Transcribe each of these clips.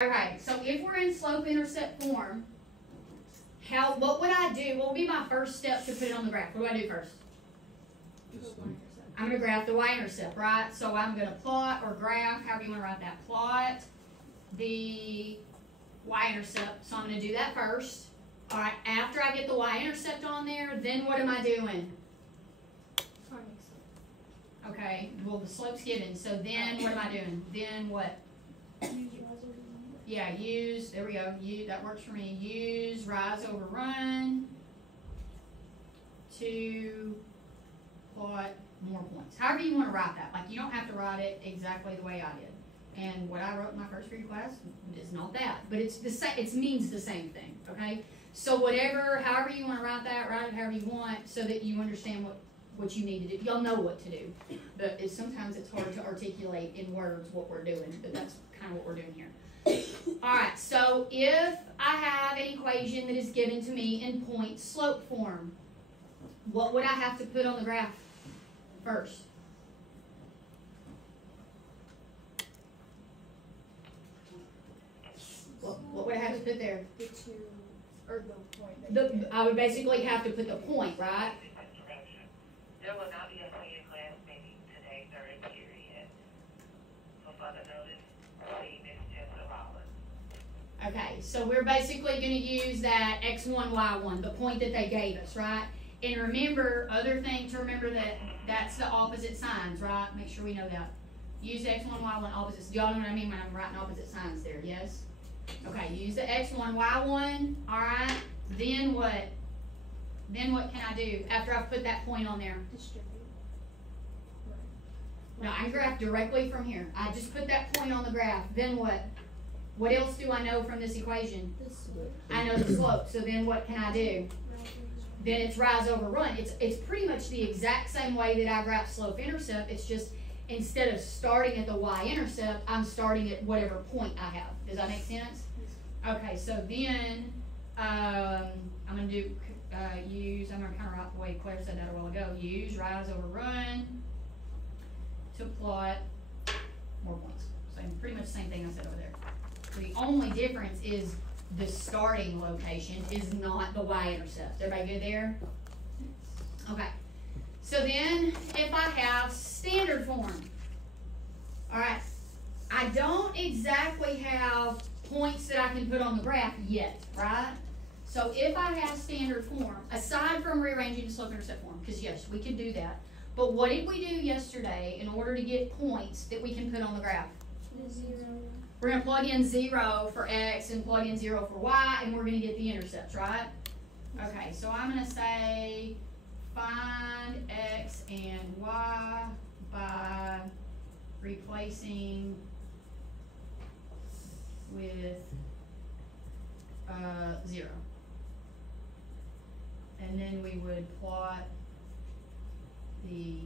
Okay, so if we're in slope-intercept form, what would I do? What would be my first step to put it on the graph? What do I do first? I'm going to graph the y-intercept, right? So I'm going to plot or graph, however you want to write that, plot the y-intercept. So I'm going to do that first. All right, after I get the y-intercept on there, then what am I doing? Okay, well, the slope's given. So then what am I doing? Then what? Yeah, use, there we go, that works for me. Use rise over run to plot more points. However you want to write that. Like, you don't have to write it exactly the way I did. And what I wrote in my first period class is not that. But it's the same, it means the same thing, okay? So whatever, however you want to write that, write it however you want so that you understand what you need to do. Y'all know what to do. But sometimes it's hard to articulate in words what we're doing. But that's kind of what we're doing here. Alright, so if I have an equation that is given to me in point slope form, what would I have to put on the graph first? What would I have to put there? The two, or the point. I would basically have to put the point, right? There will not be a senior class meeting today, third period. For further notice, see Ms. Tessa Rollins. Okay, so we're basically going to use that x1, y1, the point that they gave us, right? And remember, other thing to remember that's the opposite signs, right? Make sure we know that. Use x1, y1 opposites. Do y'all know what I mean when I'm writing opposite signs there? Yes? Okay, use the x1, y1, all right? Then what? Then what can I do after I've put that point on there? Distribute. No, I can graph directly from here. I just put that point on the graph. Then what? What else do I know from this equation? The slope. I know the slope. So then what can I do? Then it's rise over run. It's pretty much the exact same way that I graph slope-intercept. It's just instead of starting at the y-intercept, I'm starting at whatever point I have. Does that make sense? Okay, so then I'm going to do use, I'm going to kind of write the way Claire said that a while ago. Use rise over run to plot more points. So pretty much the same thing I said over there. The only difference is the starting location is not the y-intercept. Everybody good there? Okay. So then if I have standard form, all right, I don't exactly have points that I can put on the graph yet, right? So if I have standard form, aside from rearranging the slope-intercept form, because yes, we could do that, but what did we do yesterday in order to get points that we can put on the graph? The 0. We're going to plug in 0 for x and plug in 0 for y, and we're going to get the intercepts, right? Okay, so I'm going to say find x and y by replacing with 0. And then we would plot the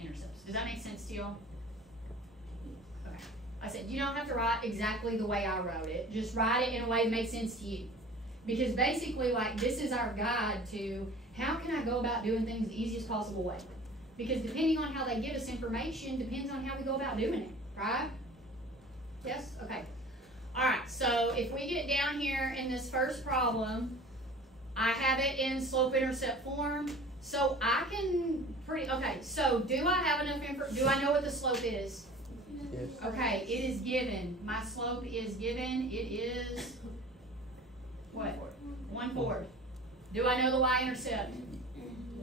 intercepts. Does that make sense to y'all? Okay. I said, you don't have to write exactly the way I wrote it. Just write it in a way that makes sense to you. Because basically, like, this is our guide to how can I go about doing things the easiest possible way. Because depending on how they give us information, depends on how we go about doing it, right? Yes? Okay. All right, so if we get down here in this first problem, I have it in slope-intercept form. So I can okay, so do I have enough do I know what the slope is? Yes. Okay, it is given. My slope is given. It is what? 1/4. Do I know the y-intercept?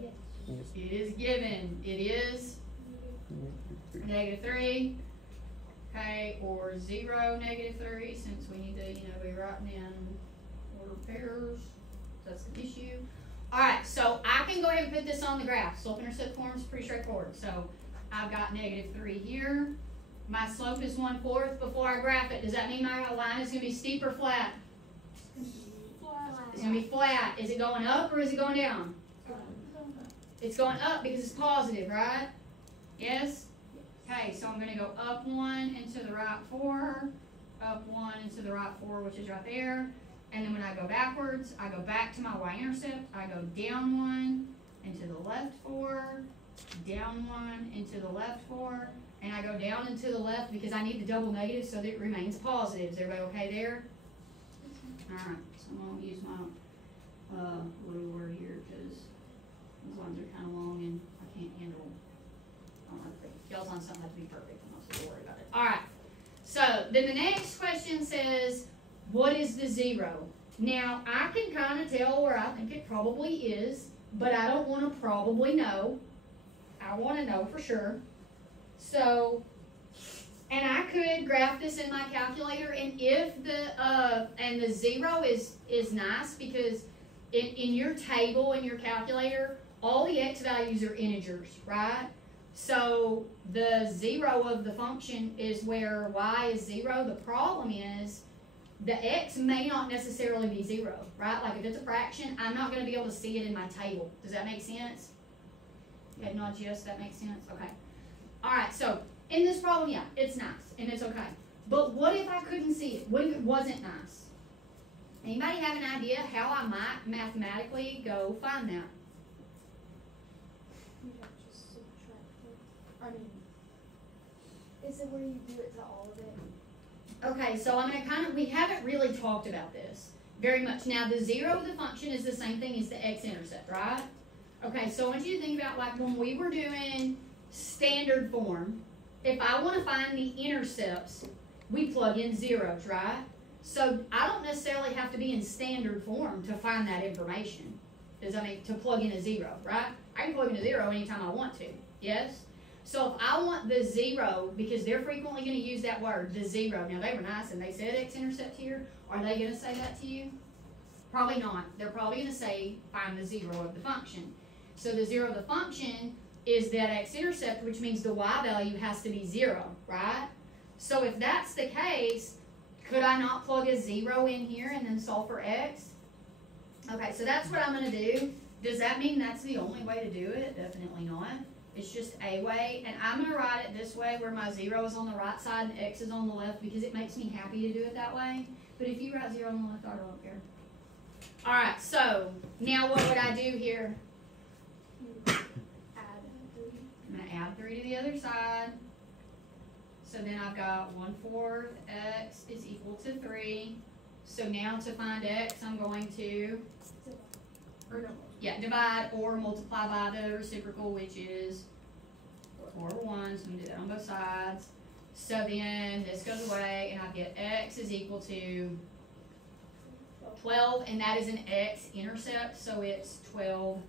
Yes. Yes. It is given. It is -3. Okay, or 0, -3, since we need to, be writing in order pairs. That's the issue. All right, so I can go ahead and put this on the graph. Slope-intercept form is pretty straightforward. So I've got -3 here. My slope is 1/4 before I graph it. Does that mean my line is going to be steep or flat? It's going to be flat. Is it going up or is it going down? It's going up because it's positive, right? Yes? Okay, so I'm going to go up 1 and to the right 4, up 1 and to the right 4, which is right there. And then when I go backwards, I go back to my y-intercept. I go down 1 and to the left 4, down 1 and to the left 4, and I go down and to the left because I need the double negative so that it remains positive. Is everybody okay there? Alright, so I'm going to use my little word here because these lines are kind of long and I can't handle them. I don't know if y'all's on something have to be perfect. I'm not so worried about it. Alright, so then the next question says, what is the zero? Now, I can kind of tell where I think it probably is, but I don't want to probably know. I want to know for sure. So, and I could graph this in my calculator, and if the zero is nice because in your table, in your calculator, all the x values are integers, right? So the zero of the function is where y is 0. The problem is the x may not necessarily be 0, right? Like if it's a fraction, I'm not going to be able to see it in my table. Does that make sense? Head nods yes, that makes sense? Okay. All right, so in this problem, yeah, it's nice and it's okay. But what if I couldn't see it? What if it wasn't nice? Anybody have an idea how I might mathematically go find that? You have to just subtract it. I mean, is it where you do it to all of it? Okay, so I'm going to we haven't really talked about this very much. Now, the zero of the function is the same thing as the x-intercept, right? Okay, so I want you to think about like when we were doing standard form, if I want to find the intercepts, we plug in zeros, right? So I don't necessarily have to be in standard form to find that information. Does that mean to plug in a zero, right? I can plug in a zero anytime I want to, yes? So if I want the zero, because they're frequently going to use that word, the zero. Now, they were nice and they said x-intercept here. Are they going to say that to you? Probably not. They're probably going to say find the zero of the function. So the zero of the function is that x-intercept, which means the y value has to be 0, right? So if that's the case, could I not plug a 0 in here and then solve for x? Okay, so that's what I'm going to do. Does that mean that's the only way to do it? Definitely not. It's just a way, and I'm going to write it this way where my 0 is on the right side and x is on the left because it makes me happy to do it that way. But if you write 0 on the left, I don't care. All right, so now what would I do here? Add 3. I'm going to add 3 to the other side. So then I've got 1/4 x is equal to 3. So now to find x, I'm going to divide or multiply by the reciprocal, which is 4 over 1. So I'm going to do that on both sides. So then this goes away, and I get x is equal to 12, and that is an x-intercept, so it's 12,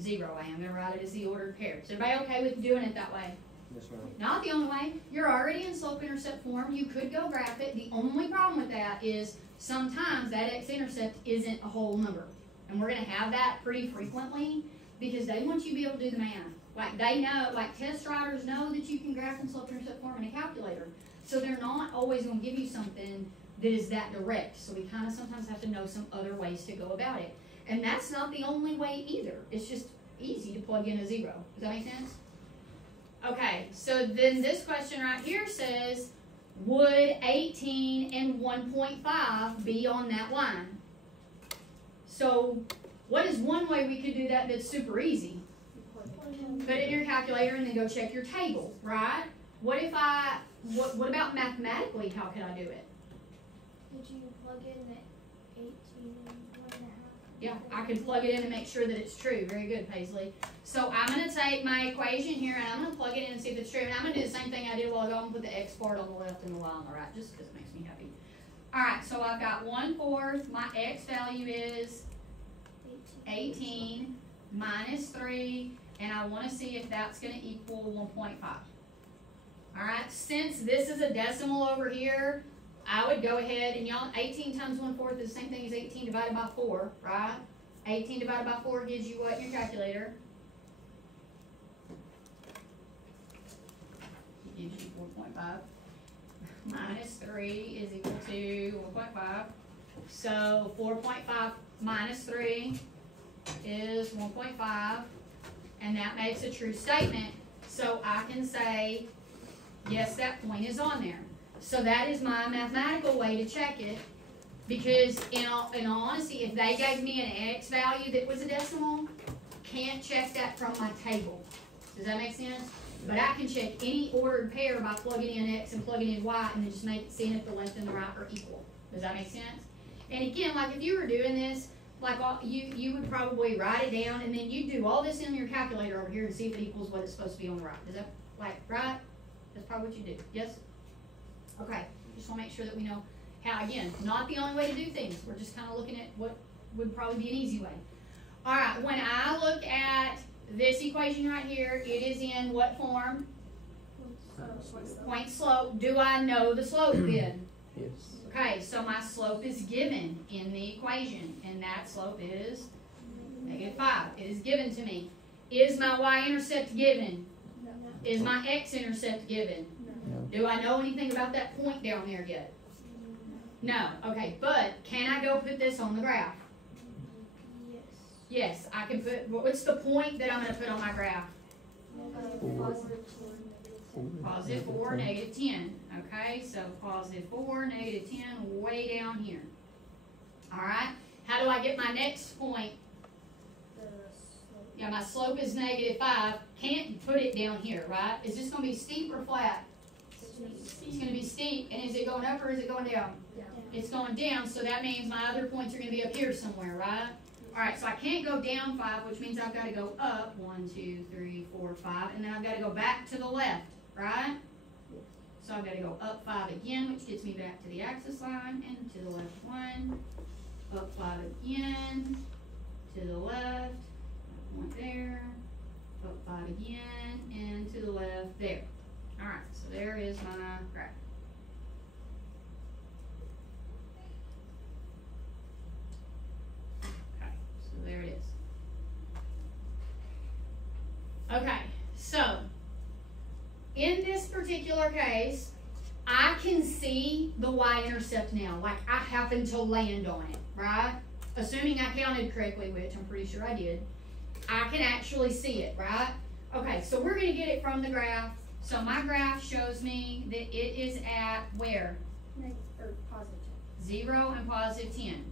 0. I am going to write it as the ordered pair. Is everybody okay with doing it that way? Yes, ma'am. Not the only way. You're already in slope-intercept form. You could go graph it. The only problem with that is sometimes that x-intercept isn't a whole number. And we're going to have that pretty frequently because they want you to be able to do the math. Like they know, like test writers know that you can graph in slope-intercept form in a calculator. So they're not always going to give you something that is that direct. So we kind of sometimes have to know some other ways to go about it. And that's not the only way either. It's just easy to plug in a 0. Does that make sense? Okay, so then this question right here says, would 18 and 1.5 be on that line? So what is one way we could do that that's super easy? Put it in your calculator and then go check your table, right? What if what about mathematically, how could I do it? Did you plug in the 18 and 1.5? Yeah, I can plug it in and make sure that it's true. Very good, Paisley. So I'm going to take my equation here and I'm going to plug it in and see if it's true. And I'm going to do the same thing I did a while ago. I'm going to put the x part on the left and the y on the right just because it makes me happy. All right, so I've got 1/4. My x value is 18 minus 3. And I want to see if that's going to equal 1.5. All right, since this is a decimal over here, I would go ahead and y'all, 18 times 1/4 is the same thing as 18 divided by 4, right? 18 divided by 4 gives you what in your calculator? It gives you 4.5. Minus 3 is equal to 1.5. So 4.5 minus 3 is 1.5. And that makes a true statement. So I can say, yes, that point is on there. So that is my mathematical way to check it. Because in all honesty, if they gave me an x value that was a decimal, can't check that from my table. Does that make sense? But I can check any ordered pair by plugging in X and plugging in Y and then just seeing if the left and the right are equal. Does that make sense? And again, like if you were doing this, like you would probably write it down and then you do all this in your calculator over here and see if it equals what it's supposed to be on the right. Is that right? That's probably what you do. Yes? Okay. Just want to make sure that we know how, again, not the only way to do things. We're just kind of looking at what would probably be an easy way. All right. When I look at this equation right here, it is in what form? Point slope. Do I know the slope then? Yes. Okay, so my slope is given in the equation, and that slope is -5. It is given to me. Is my y-intercept given? No. Is my x-intercept given? No. Do I know anything about that point down there yet? No. Okay, but can I go put this on the graph? Yes. Yes, I can put, what's the point that I'm going to put on my graph? Positive 4, negative 10. Okay, so positive 4, negative 10, way down here. All right, how do I get my next point? Yeah, my slope is -5. Can't put it down here, right? Is this going to be steep or flat? It's going to be steep. And is it going up or is it going down? It's going down, so that means my other points are going to be up here somewhere, right? All right, so I can't go down 5, which means I've got to go up 1, 2, 3, 4, 5, and then I've got to go back to the left, right? So I've got to go up 5 again, which gets me back to the axis line, and to the left 1, up 5 again, to the left, point there, up 5 again, and to the left there. All right, so there is my graph. Okay, so there it is. Okay, so in this particular case, I can see the y-intercept now, like I happen to land on it, right? Assuming I counted correctly, which I'm pretty sure I did, I can actually see it, right? Okay, so we're going to get it from the graph. So my graph shows me that it is at where? Positive 0 and positive 10.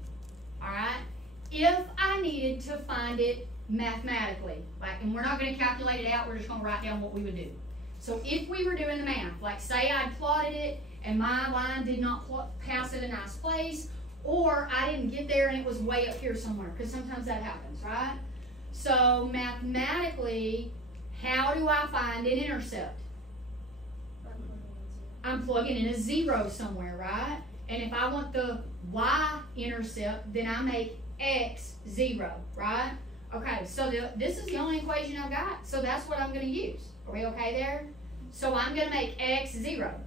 All right? If I needed to find it mathematically, like, and we're not going to calculate it out, we're just going to write down what we would do. So if we were doing the math, like say I'd plotted it and my line did not pass at a nice place, or I didn't get there and it was way up here somewhere, because sometimes that happens, right? So mathematically, how do I find an intercept? I'm plugging in a 0 somewhere, right? And if I want the y-intercept, then I make x 0, right? Okay, so this is the only equation I've got, so that's what I'm going to use. Are we okay there? So I'm going to make x 0.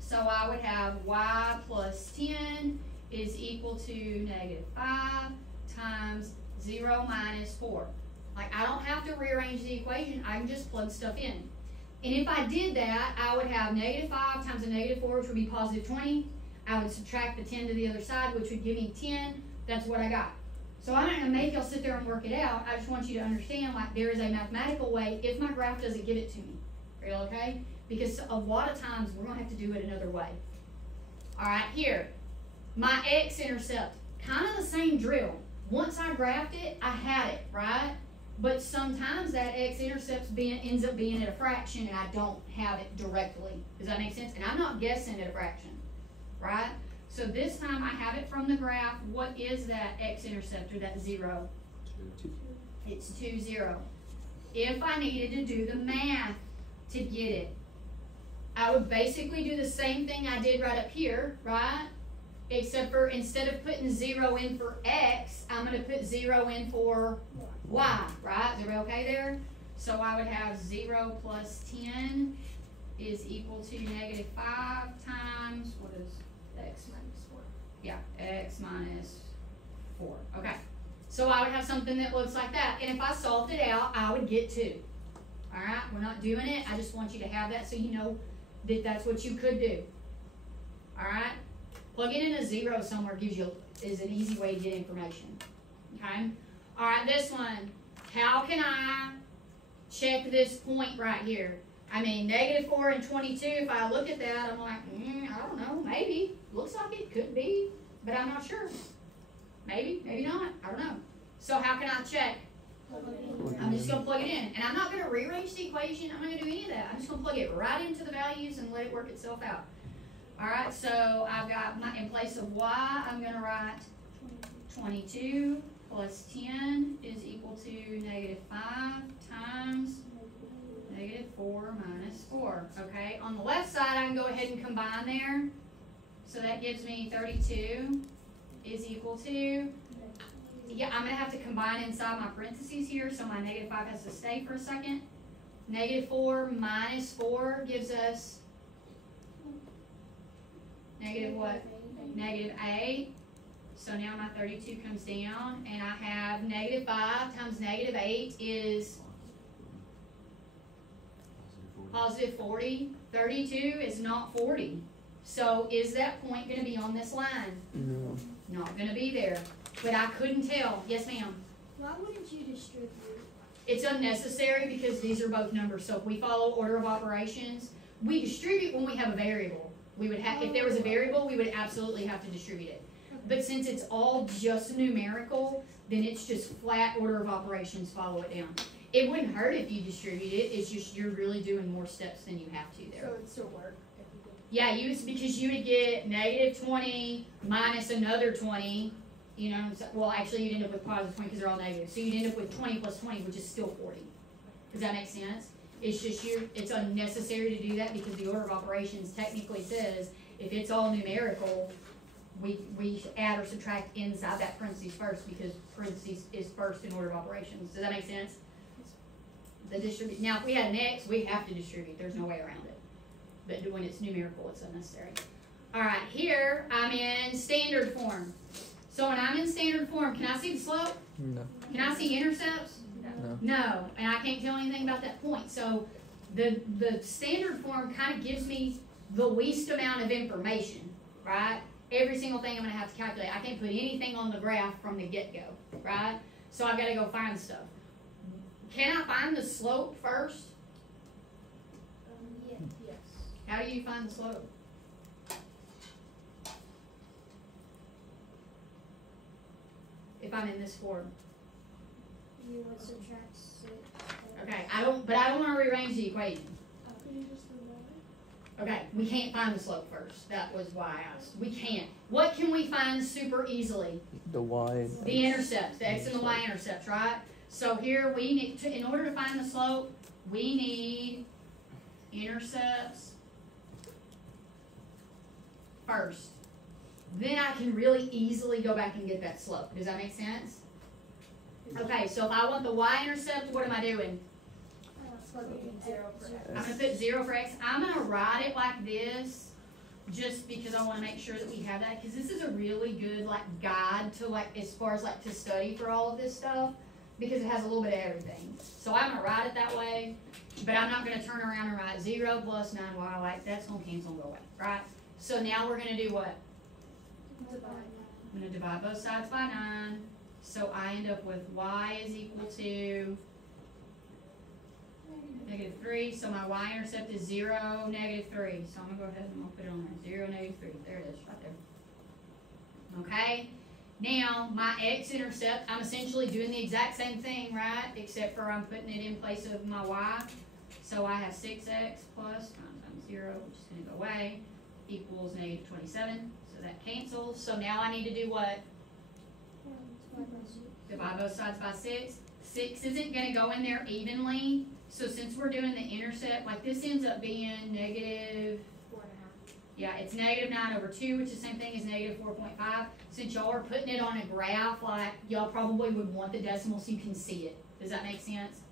So I would have y plus 10 is equal to -5 times 0 minus 4. Like, I don't have to rearrange the equation. I can just plug stuff in. And if I did that, I would have -5 times a -4, which would be positive 20. I would subtract the 10 to the other side, which would give me 10. That's what I got. So I'm not going to make y'all sit there and work it out. I just want you to understand, like, there is a mathematical way if my graph doesn't give it to me. Are you okay? Because a lot of times we're going to have to do it another way. All right, here. My x-intercept, kind of the same drill. Once I graphed it, I had it, right? But sometimes that x-intercept ends up being at a fraction and I don't have it directly. Does that make sense? And I'm not guessing at a fraction, right? So this time I have it from the graph. What is that x-intercept, or that 0? 2. It's 2, 0. If I needed to do the math to get it, I would basically do the same thing I did right up here, right? Except for instead of putting 0 in for x, I'm going to put 0 in for y, right? Is everybody okay there? So I would have 0 plus 10 is equal to -5 times, what is x minus 4? Yeah, x minus 4. Okay. So I would have something that looks like that. And if I solved it out, I would get 2. All right? We're not doing it. I just want you to have that so you know that that's what you could do. All right? Plugging in a 0 somewhere is an easy way to get information. Okay? All right, this one. How can I check this point right here? I mean, -4 and 22, if I look at that, I'm like, I don't know, maybe. Looks like it could be, but I'm not sure. Maybe, maybe not. I don't know. So how can I check? I'm just going to plug it in. And I'm not going to rearrange the equation. I'm not going to do any of that. I'm just going to plug it right into the values and let it work itself out. All right, so I've got, in place of y, I'm going to write 22 plus 10 is equal to -5 times -4 minus 4. Okay, on the left side, I can go ahead and combine there. So that gives me 32 is equal to, yeah, I'm going to have to combine inside my parentheses here, so my -5 has to stay for a second. -4 minus 4 gives us negative what? -8. So now my 32 comes down, and I have -5 times -8 is +40. 32 is not 40. So is that point going to be on this line? No. Not going to be there. But I couldn't tell. Yes, ma'am. Why wouldn't you distribute? It's unnecessary because these are both numbers. So if we follow order of operations, we distribute when we have a variable. We would have, if there was a variable, we would absolutely have to distribute it. But since it's all just numerical, then it's just flat order of operations, follow it down. It wouldn't hurt if you distribute it. It's just you're really doing more steps than you have to there. So it'd still work if you did. Yeah, because you would get -20 minus another 20. You know, well, actually, you'd end up with +20 because they're all negative. So you'd end up with 20 plus 20, which is still 40. Does that make sense? It's just it's unnecessary to do that because the order of operations technically says if it's all numerical, we add or subtract inside that parentheses first because parentheses is first in order of operations. Does that make sense? Now, if we had an X, we have to distribute. There's no way around it. But when it's numerical, it's unnecessary. All right, here I'm in standard form. So when I'm in standard form, can I see the slope? No. Can I see intercepts? No. No, and I can't tell anything about that point. So the standard form kind of gives me the least amount of information, right? Every single thing I'm going to have to calculate. I can't put anything on the graph from the get-go, right? So I've got to go find stuff. Can I find the slope first? Yes. How do you find the slope? If I'm in this form. You would subtract 6. Okay, I don't want to rearrange the equation. Could you just leave that? Okay, we can't find the slope first. That was why I asked. We can't. What can we find super easily? The y. The intercepts, the x and the y intercepts, right? So here we need to, in order to find the slope, we need intercepts first. Then I can really easily go back and get that slope. Does that make sense? Okay, so if I want the y-intercept, what am I doing? I'm going to put 0 for x. I'm going to write it like this just because I want to make sure that we have that because this is a really good guide to as far as to study for all of this stuff because it has a little bit of everything. So I'm going to write it that way, but I'm not going to turn around and write 0 plus 9y. That's going to cancel and go away, right? So now we're going to do what? I'm going to divide both sides by 9. So I end up with y is equal to -3. So my y-intercept is 0, -3. So I'm going to go ahead and I'll put it on there. 0, -3. There it is, right there. Okay. Now, my x-intercept, I'm essentially doing the exact same thing, right? Except for I'm putting it in place of my y. So I have 6x plus times 0, which is going to go away, equals -27. So that cancels. So now I need to do what? Divide both sides by 6. 6 isn't going to go in there evenly. So since we're doing the intercept, this ends up being -4.5. Yeah, it's -9/2, which is the same thing as -4.5. Since y'all are putting it on a graph, y'all probably would want the decimal so you can see it. Does that make sense?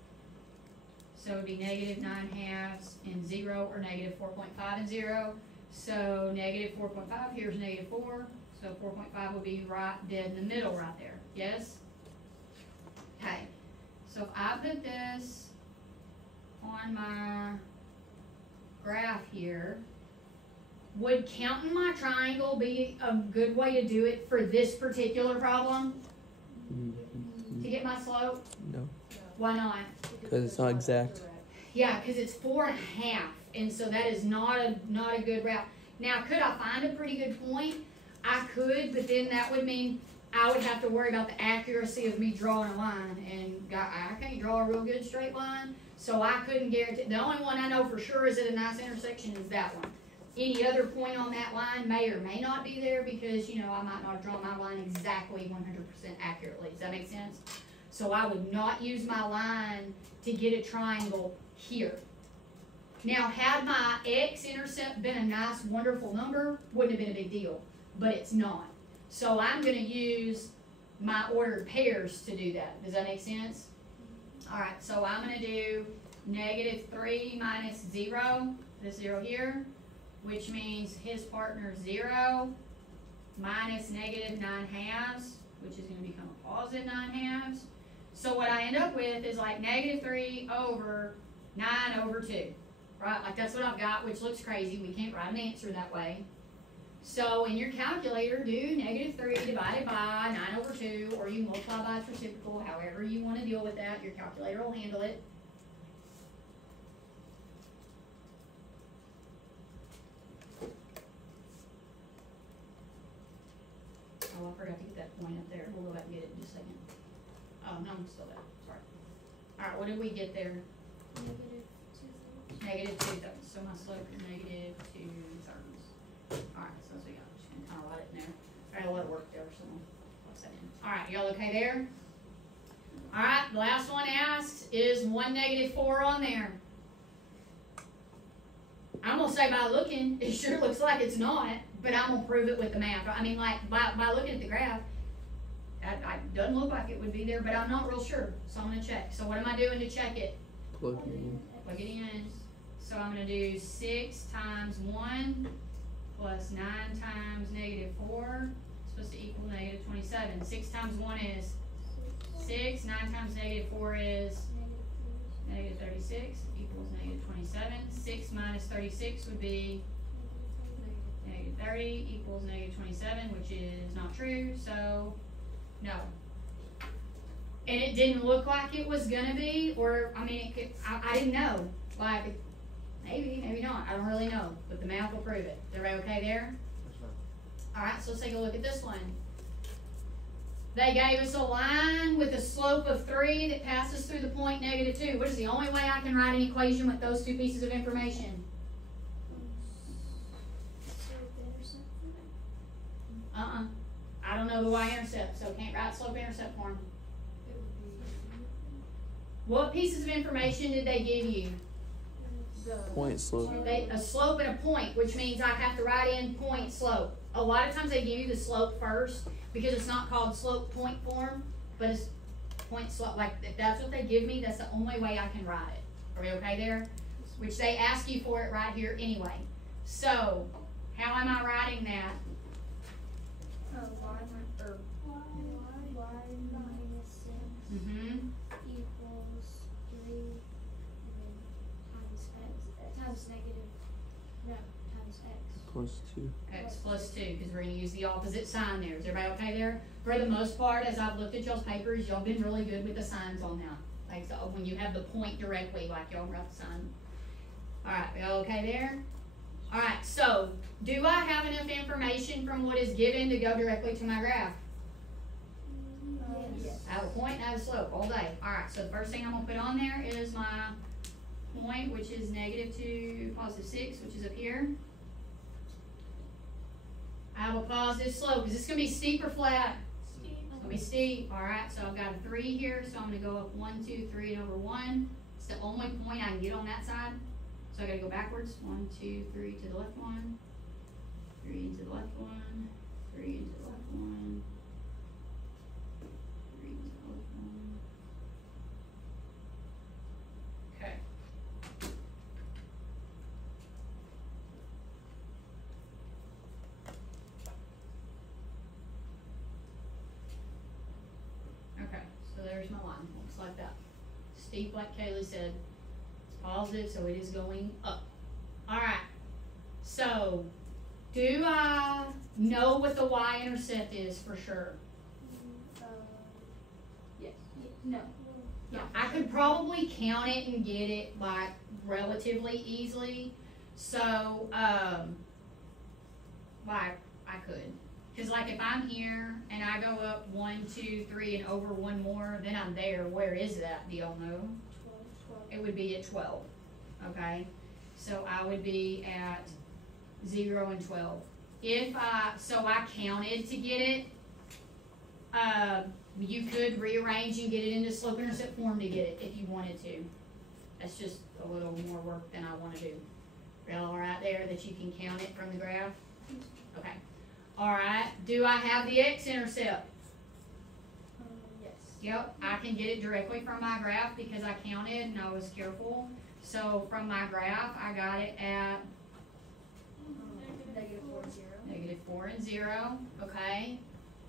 So it would be -9/2 and 0 or -4.5 and 0. So -4.5, here's -4. So 4.5 will be right dead in the middle right there. Yes? Okay. So if I put this on my graph here, would counting my triangle be a good way to do it for this particular problem? To get my slope? No. Why not? Because it's not exact. Yeah, because it's 4.5, and so that is not a good route. Now, could I find a pretty good point? I could, but then that would mean I would have to worry about the accuracy of me drawing a line, and I can't draw a real good straight line, so I couldn't guarantee. The only one I know for sure is at a nice intersection is that one. Any other point on that line may or may not be there because, you know, I might not have drawn my line exactly 100% accurately. Does that make sense? So I would not use my line to get a triangle here. Now, had my x-intercept been a nice, wonderful number, wouldn't have been a big deal, but it's not. So I'm going to use my ordered pairs to do that. Does that make sense? All right, so I'm going to do -3 minus 0, this 0 here, which means his partner 0, minus -9/2, which is going to become a positive 9/2. So what I end up with is like -3 over 9 over 2. Right, like that's what I've got, which looks crazy. We can't write an answer that way. So in your calculator, do -3 divided by 9 over 2, or you multiply by its reciprocal, however you want to deal with that. Your calculator will handle it. Oh, I forgot to get that point up there. We'll go back and get it in just a second. Oh, no, I'm still there. Sorry. All right, what did we get there? -2/3. So my slope is -2/3. Alright, so that's what we got. Just gonna kind of write it in there. Alright, a lot of work there, so what's that in? Alright, y'all okay there? Alright, the last one asks, is 1 -4 on there? I'm gonna say by looking, it sure looks like it's not, but I'm gonna prove it with the math. I mean, like, by looking at the graph, it doesn't look like it would be there, but I'm not real sure, so I'm gonna check. So what am I doing to check it? Plug it in. Plug it in. So I'm going to do 6 times 1 plus 9 times -4. It's supposed to equal -27. 6 times 1 is 6. 9 times -4 is -36 equals -27. 6 minus 36 would be -30 equals -27, which is not true, so no. And it didn't look like it was going to be, or, I mean, it could, I didn't know. Like, maybe, maybe not. I don't really know, but the math will prove it. Is everybody okay there? All right, so let's take a look at this one. They gave us a line with a slope of 3 that passes through the point -2. What is the only way I can write an equation with those two pieces of information? I don't know the y-intercept, so can't write slope-intercept form. What pieces of information did they give you? Point slope. A slope and a point, which means I have to write in point slope. A lot of times they give you the slope first because it's not called slope point form, but it's point slope. Like, if that's what they give me, that's the only way I can write it. Are we okay there? Which they ask you for it right here anyway. So, how am I writing that? Y minus 6 equals 3 times x. Plus 2. X plus 2, because we're going to use the opposite sign there. Is everybody okay there? For the most part, as I've looked at y'all's papers, y'all been really good with the signs on that. Like, so when you have the point directly, like y'all write the sign. Alright, y'all okay there? Alright, so, do I have enough information from what is given to go directly to my graph? Yes. I have a point and I have a slope all day. Alright, so the first thing I'm going to put on there is my point, which is -2, +6, which is up here. I have a positive slope. Is this going to be steep or flat? Steep. It's going to be steep. Alright, so I've got a 3 here, so I'm going to go up 1, 2, 3, and over 1. It's the only point I can get on that side. So I got to go backwards. 1, 2, 3 to the left 1. 3 to the left 1. 3 into the left 1. 3 into the left 1. Okay. Okay, so there's my line. Looks like that. Steep, like Kaylee said. It's positive, so it is going up. Alright. So, do I know what the y-intercept is for sure? Yes. No. Yeah, I could probably count it and get it like relatively easily. So, like I could. Because like if I'm here and I go up 1, 2, 3 and over one more, then I'm there. Where is that? Do y'all know? 12. It would be at 12. Okay? So I would be at 0 and 12. So I counted to get it. You could rearrange and get it into slope intercept form to get it if you wanted to. That's just a little more work than I want to do. All right there that you can count it from the graph? Okay. All right. Do I have the x-intercept? Yes. Yep. I can get it directly from my graph because I counted and I was careful. So from my graph, I got it at -4, 0. -4 and 0. Okay.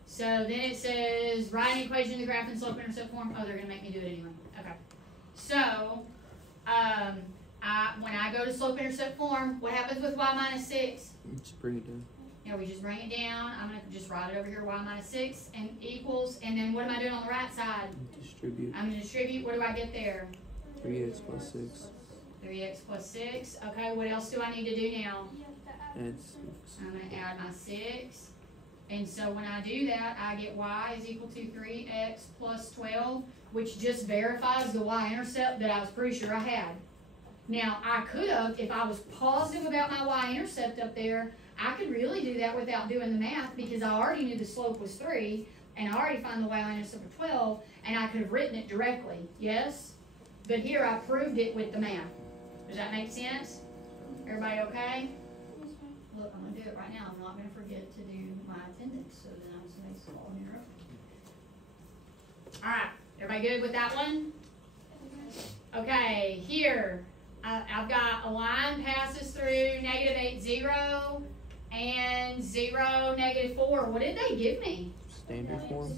So then it says write an equation in the graph in slope intercept form. Oh, they're gonna make me do it anyway. Okay. So when I go to slope intercept form, what happens with y minus 6? Just bring it down. Yeah, we just bring it down. I'm gonna just write it over here, y minus 6 and equals. And then what am I doing on the right side? Distribute. I'm gonna distribute. What do I get there? 3x plus 6. 3x plus 6. Okay. What else do I need to do now? You have to add Add 6. I'm going to add my 6. And so when I do that, I get y is equal to 3x plus 12, which just verifies the y-intercept that I was pretty sure I had. Now, I could have, if I was positive about my y-intercept up there, I could really do that without doing the math because I already knew the slope was 3, and I already found the y-intercept of 12, and I could have written it directly, yes? But here I proved it with the math. Does that make sense? Everybody okay? Look, I'm going to do it right now. I'm not going to forget to do my attendance, so then I'm just going to scroll here up. All right, everybody good with that one? Okay, here, I've got a line passes through -8, 0, and 0, -4. What did they give me? Standard form.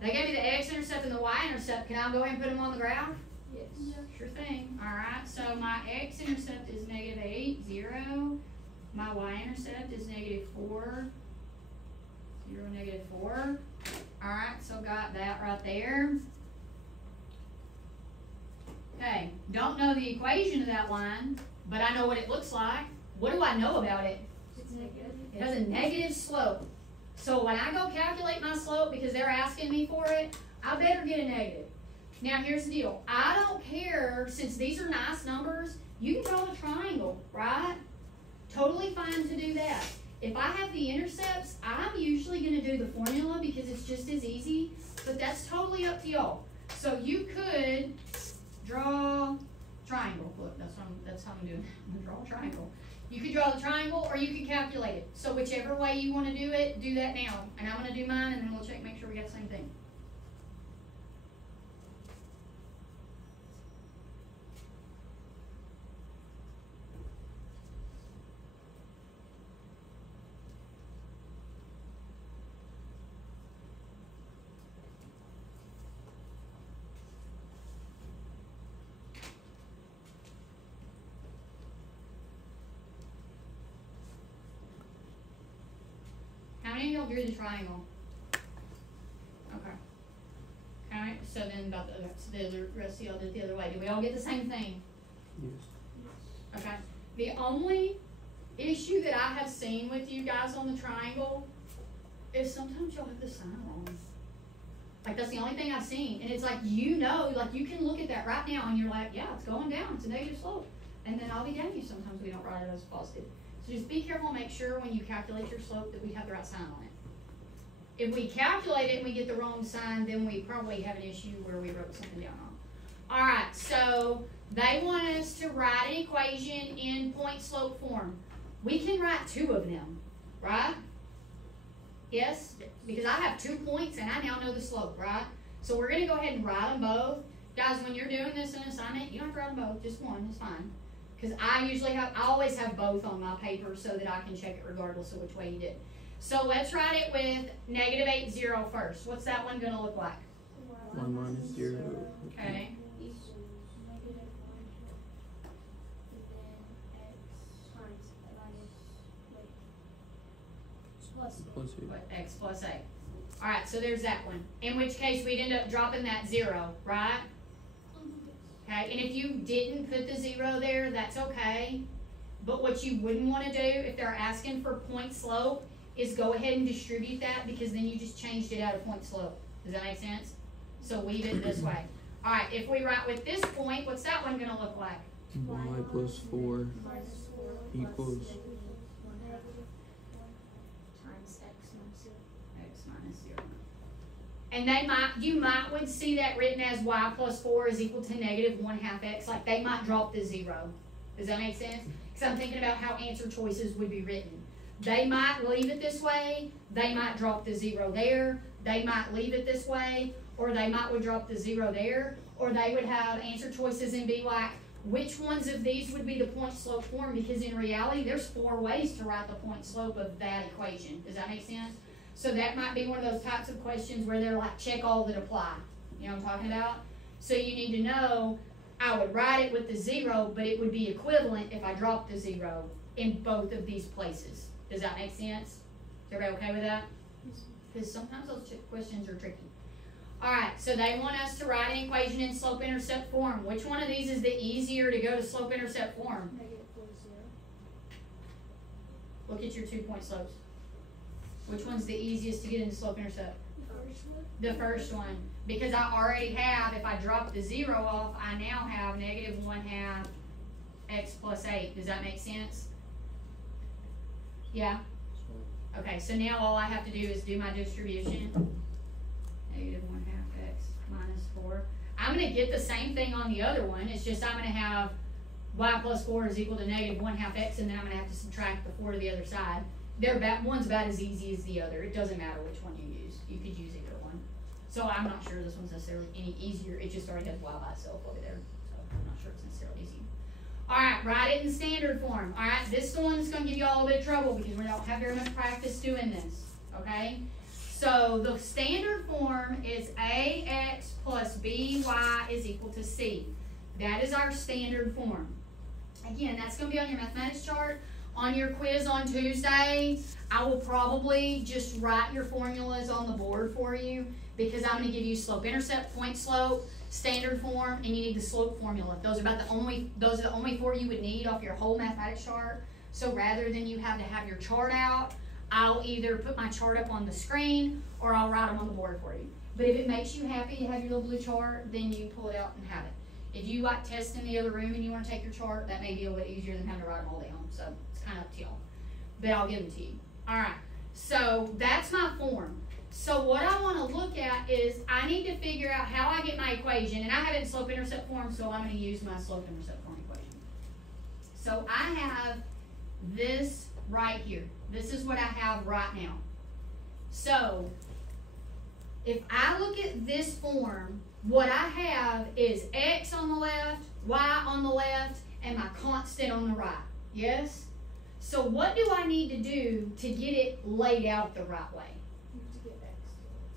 They gave me the x-intercept and the y-intercept. Can I go ahead and put them on the graph? Yes. Sure thing. All right, so my x-intercept is -8, 0. My y-intercept is -4, 0, -4. All right, so got that right there. Okay, don't know the equation of that line, but I know what it looks like. What do I know about it? It's negative. It has a negative slope. So when I go calculate my slope, because they're asking me for it, I better get a negative. Now here's the deal. I don't care, since these are nice numbers, you can draw a triangle, right? Totally fine to do that. If I have the intercepts, I'm usually going to do the formula because it's just as easy, but that's totally up to y'all. So you could draw triangle. Look, that's how I'm doing it. I'm going to draw a triangle. You could draw the triangle or you could calculate it. So whichever way you want to do it, do that now. And I'm going to do mine and then we'll check, make sure we got the same thing. How many of y'all drew the triangle? Okay. Okay, so then about the rest of y'all did it the other way. Did we all get the same thing? Yes. Okay. The only issue that I have seen with you guys on the triangle is sometimes y'all have the sign wrong. Like that's the only thing I've seen. And it's like, you know, like you can look at that right now and you're like, yeah, it's going down. It's a negative slope. And then I'll be telling you sometimes we don't write it as positive. So just be careful, make sure when you calculate your slope that we have the right sign on it. If we calculate it and we get the wrong sign, then we probably have an issue where we wrote something down wrong. All right, so they want us to write an equation in point slope form. We can write two of them, right? Yes, because I have 2 points and I now know the slope, right? So we're going to go ahead and write them both. Guys, when you're doing this in assignment, you don't have to write them both, just one, it's fine. Because I always have both on my paper so that I can check it regardless of which way you did. So let's write it with -8, 0 first. What's that one going to look like? 1 minus 0. Okay. Plus 8. What, x plus 8. All right, so there's that one. In which case we'd end up dropping that 0, right? Okay, and if you didn't put the 0 there, that's okay. But what you wouldn't want to do if they're asking for point slope is go ahead and distribute that, because then you just changed it out of point slope. Does that make sense? So leave it this way. All right, if we write with this point, what's that one going to look like? Y plus 4 equals times x minus 0. X minus 0. And you would see that written as y plus 4 is equal to negative 1/2 x. Like they might drop the 0. Does that make sense? Because I'm thinking about how answer choices would be written. They might leave it this way. They might drop the 0 there. They might leave it this way. Or they would drop the 0 there. Or they would have answer choices and be like, which ones of these would be the point slope form? Because in reality, there's 4 ways to write the point slope of that equation. Does that make sense? So that might be one of those types of questions where they're like, check all that apply. You know what I'm talking about? So you need to know, I would write it with the 0, but it would be equivalent if I dropped the 0 in both of these places. Does that make sense? Is everybody okay with that? Because sometimes those questions are tricky. All right, so they want us to write an equation in slope-intercept form. Which one of these is the easier to go to slope-intercept form? Negative 4 is 0. Look at your 2-point slopes. Which one's the easiest to get into slope-intercept? The first one? The first one. Because I already have, if I drop the 0 off, I now have negative 1/2 x plus 8. Does that make sense? Yeah? Okay, so now all I have to do is do my distribution. Negative 1/2 x minus 4. I'm going to get the same thing on the other one. It's just I'm going to have y plus 4 is equal to negative 1/2 x, and then I'm going to have to subtract the 4 to the other side. One's about as easy as the other. It doesn't matter which one you use. You could use either one. So I'm not sure this one's necessarily any easier. It just already has y by itself over there. So I'm not sure it's necessarily easy. All right, write it in standard form. All right, this one's going to give you all a bit of trouble because we don't have very much practice doing this. Okay? So the standard form is ax plus by is equal to c. That is our standard form. Again, that's going to be on your mathematics chart. On your quiz on Tuesday, I will probably just write your formulas on the board for you because I'm going to give you slope-intercept, point slope, standard form, and you need the slope formula. Those are the only 4 you would need off your whole mathematics chart. So rather than you have to have your chart out, I'll either put my chart up on the screen or I'll write them on the board for you. But if it makes you happy to have your little blue chart, then you pull it out and have it. If you like test in the other room and you want to take your chart, that may be a little bit easier than having to write them all down. So it's kind of up to y'all. But I'll give them to you. All right. So that's my form. So what I want to look at is I need to figure out how I get my equation. And I have it in slope-intercept form, so I'm going to use my slope-intercept form equation. So I have this right here. This is what I have right now. So if I look at this form, what I have is x on the left, y on the left, and my constant on the right. Yes? So what do I need to do to get it laid out the right way? You have to get x.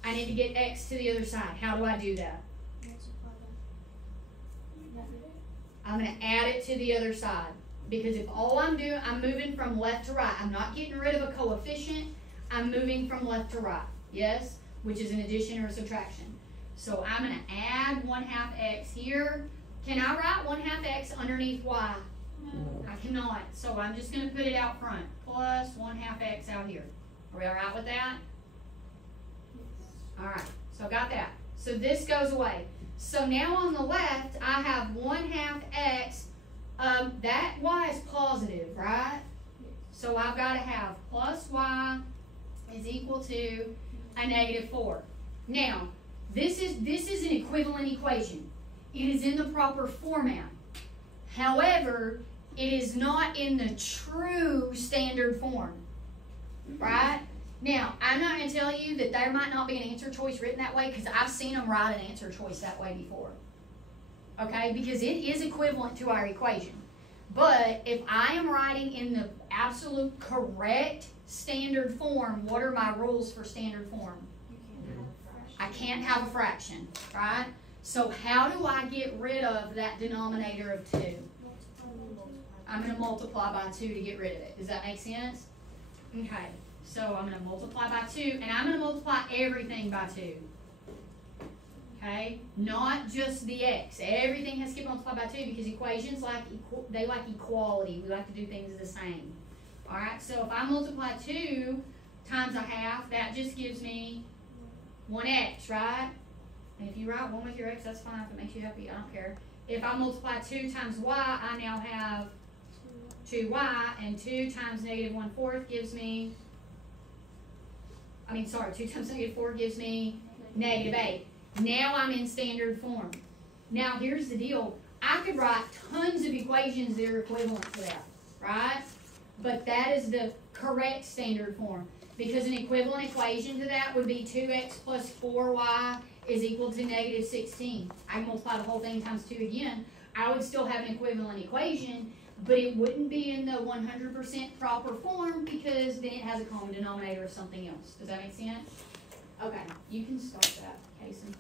I need to get x to the other side. How do I do that? Multiply that. I'm going to add it to the other side. Because if all I'm doing, I'm moving from left to right. I'm not getting rid of a coefficient. I'm moving from left to right. Yes? Which is an addition or a subtraction. So I'm going to add 1/2 x here. Can I write 1/2 x underneath y? No. I cannot. So I'm just going to put it out front. Plus 1/2 x out here. Are we all right with that? All right. So I got that. So this goes away. So now on the left, I have 1/2 x. That y is positive, right? So I've got to have plus y is equal to a negative 4. Now, this is an equivalent equation. It is in the proper format. However, it is not in the true standard form, right? Now, I'm not going to tell you that there might not be an answer choice written that way because I've seen them write an answer choice that way before. Okay, because it is equivalent to our equation. But if I am writing in the absolute correct standard form, what are my rules for standard form? I can't have a fraction, right? So how do I get rid of that denominator of 2? I'm going to multiply by 2 to get rid of it. Does that make sense? Okay, so I'm going to multiply by 2, and I'm going to multiply everything by 2. Okay, not just the x. Everything has to get multiplied by 2 because equations like equality. We like to do things the same. All right, so if I multiply 2 times a half, that just gives me 1x, right? And if you write 1 with your x, that's fine. If it makes you happy, I don't care. If I multiply 2 times y, I now have 2y, and 2 times negative 1/4 gives me, 2 times negative 4 gives me negative 8. Now I'm in standard form. Now here's the deal. I could write tons of equations that are equivalent to that, right? But that is the correct standard form. Because an equivalent equation to that would be 2x plus 4y is equal to negative 16. I can multiply the whole thing times 2 again. I would still have an equivalent equation, but it wouldn't be in the 100% proper form because then it has a common denominator of something else. Does that make sense? Okay, you can start that, Kason.